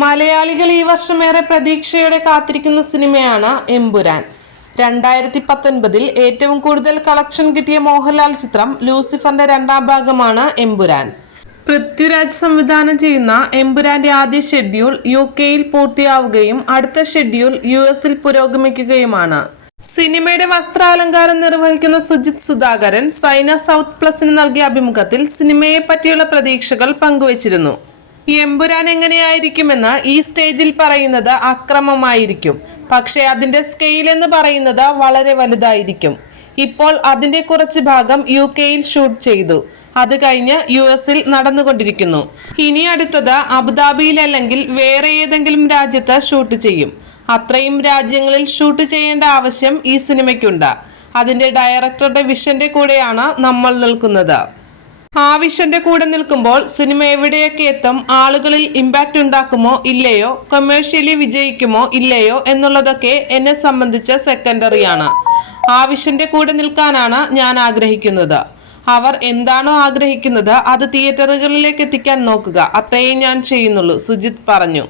മലയാളികൾ ഈ വർഷമേറെ പ്രതീക്ഷയോടെ കാത്തിരിക്കുന്ന സിനിമയാണ് എമ്പുരാൻ. രണ്ടായിരത്തി പത്തൊൻപതിൽ ഏറ്റവും കൂടുതൽ കളക്ഷൻ കിട്ടിയ മോഹൻലാൽ ചിത്രം ലൂസിഫറിന്റെ രണ്ടാം ഭാഗമാണ് എമ്പുരാൻ. പൃഥ്വിരാജ് സംവിധാനം ചെയ്യുന്ന എമ്പുരാന്റെ ആദ്യ ഷെഡ്യൂൾ യു കെയിൽ പൂർത്തിയാവുകയും അടുത്ത ഷെഡ്യൂൾ യു എസിൽ പുരോഗമിക്കുകയുമാണ്. സിനിമയുടെ വസ്ത്രാലങ്കാരം നിർവഹിക്കുന്ന സുജിത് സുധാകരൻ സൈന സൗത്ത് പ്ലസിന് നൽകിയ അഭിമുഖത്തിൽ സിനിമയെ പറ്റിയുള്ള പ്രതീക്ഷകൾ പങ്കുവച്ചിരുന്നു. എമ്പുരാൻ എങ്ങനെയായിരിക്കുമെന്ന് ഈ സ്റ്റേജിൽ പറയുന്നത് അക്രമമായിരിക്കും. പക്ഷേ അതിന്റെ സ്കെയിൽ എന്ന് പറയുന്നത് വളരെ വലുതായിരിക്കും. ഇപ്പോൾ അതിന്റെ കുറച്ച് ഭാഗം യു കെയിൽ ഷൂട്ട് ചെയ്തു. അത് കഴിഞ്ഞ് യു എസിൽ നടന്നുകൊണ്ടിരിക്കുന്നു. ഇനി അടുത്തത് അബുദാബിയിൽ അല്ലെങ്കിൽ വേറെ ഏതെങ്കിലും രാജ്യത്ത് ഷൂട്ട് ചെയ്യും. അത്രയും രാജ്യങ്ങളിൽ ഷൂട്ട് ചെയ്യേണ്ട ആവശ്യം ഈ സിനിമയ്ക്കുണ്ട്. അതിന്റെ ഡയറക്ടറുടെ വിഷന്റെ കൂടെയാണ് നമ്മൾ നിൽക്കുന്നത്. ആ വിഷന്റെ കൂടെ നിൽക്കുമ്പോൾ സിനിമ എവിടെയൊക്കെ എത്തും ആളുകളിൽ ഇമ്പാക്റ്റ് ഉണ്ടാക്കുമോ ഇല്ലയോ കൊമേഴ്ഷ്യലി വിജയിക്കുമോ ഇല്ലയോ എന്നുള്ളതൊക്കെ എന്നെ സംബന്ധിച്ച സെക്കൻഡറിയാണ് ആവശ്യന്റെ കൂടെ നിൽക്കാനാണ് ഞാൻ ആഗ്രഹിക്കുന്നത്. അവർ എന്താണോ ആഗ്രഹിക്കുന്നത് അത് തിയേറ്ററുകളിലേക്ക് എത്തിക്കാൻ നോക്കുക. അത്രയും ഞാൻ ചെയ്യുന്നുള്ളൂ സുജിത് പറഞ്ഞു.